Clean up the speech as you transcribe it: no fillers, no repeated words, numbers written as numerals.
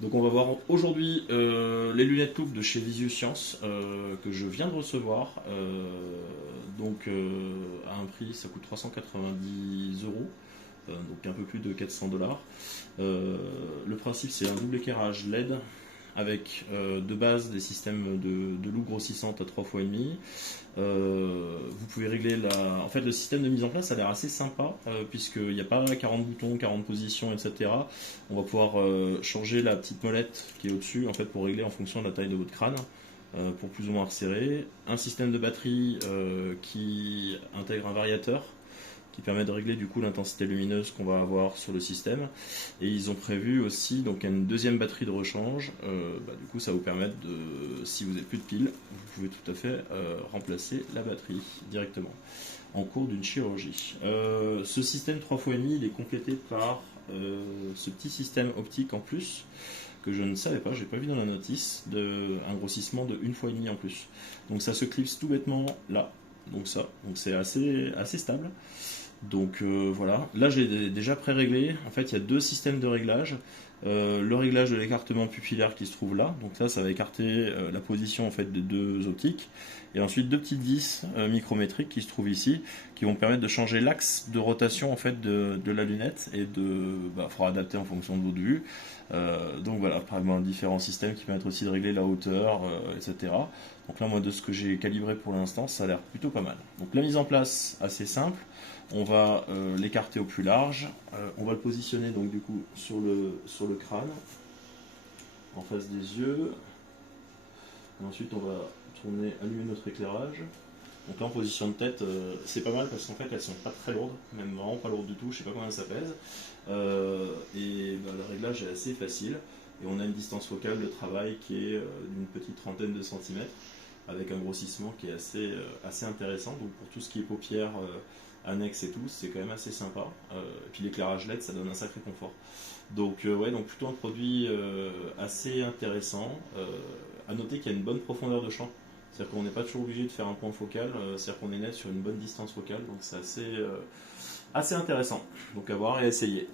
Donc on va voir aujourd'hui les lunettes loupe de chez Visuscience que je viens de recevoir. À un prix, ça coûte 390 euros, donc un peu plus de 400 dollars. Le principe, c'est un double éclairage LED avec de base des systèmes de loupe grossissante à 3 fois et demi. Vous pouvez régler En fait, le système de mise en place a l'air assez sympa, puisqu'il n'y a pas 40 boutons, 40 positions, etc. On va pouvoir changer la petite molette qui est au-dessus, en fait, pour régler en fonction de la taille de votre crâne, pour plus ou moins resserrer. Un système de batterie qui intègre un variateur, qui permet de régler du coup l'intensité lumineuse qu'on va avoir sur le système. Et ils ont prévu aussi donc une deuxième batterie de rechange. Du coup, ça va vous permettre de, si vous n'avez plus de piles, vous pouvez tout à fait remplacer la batterie directement en cours d'une chirurgie. Ce système 3 fois et demi, il est complété par ce petit système optique en plus que je ne savais pas, j'ai pas vu dans la notice, un grossissement de 1 fois et demi en plus. Donc ça se clipse tout bêtement là. Donc c'est assez stable. Donc voilà, là j'ai déjà pré-réglé. En fait, il y a deux systèmes de réglage. Le réglage de l'écartement pupillaire qui se trouve là. Donc là, ça va écarter la position en fait des deux optiques. Et ensuite deux petites vis micrométriques qui se trouvent ici, qui vont permettre de changer l'axe de rotation en fait de la lunette et faudra adapter en fonction de votre vue. Donc voilà, probablement différents systèmes qui permettent aussi de régler la hauteur, etc. Donc là, moi, de ce que j'ai calibré pour l'instant, ça a l'air plutôt pas mal. Donc la mise en place, assez simple. On va l'écarter au plus large. On va le positionner donc du coup sur le crâne, en face des yeux. Et ensuite, on va allumer notre éclairage. Donc là, en position de tête, c'est pas mal parce qu'en fait, elles sont pas très lourdes, même vraiment pas lourdes du tout. Je sais pas combien ça pèse. Le réglage est assez facile. Et on a une distance focale de travail qui est d'une petite trentaine de centimètres, avec un grossissement qui est assez intéressant. Donc pour tout ce qui est paupières annexes et tout, c'est quand même assez sympa. Et puis l'éclairage LED, ça donne un sacré confort. Donc donc plutôt un produit assez intéressant. À noter qu'il y a une bonne profondeur de champ. C'est-à-dire qu'on n'est pas toujours obligé de faire un point focal, c'est-à-dire qu'on est net sur une bonne distance focale, donc c'est assez intéressant. Donc à voir et à essayer.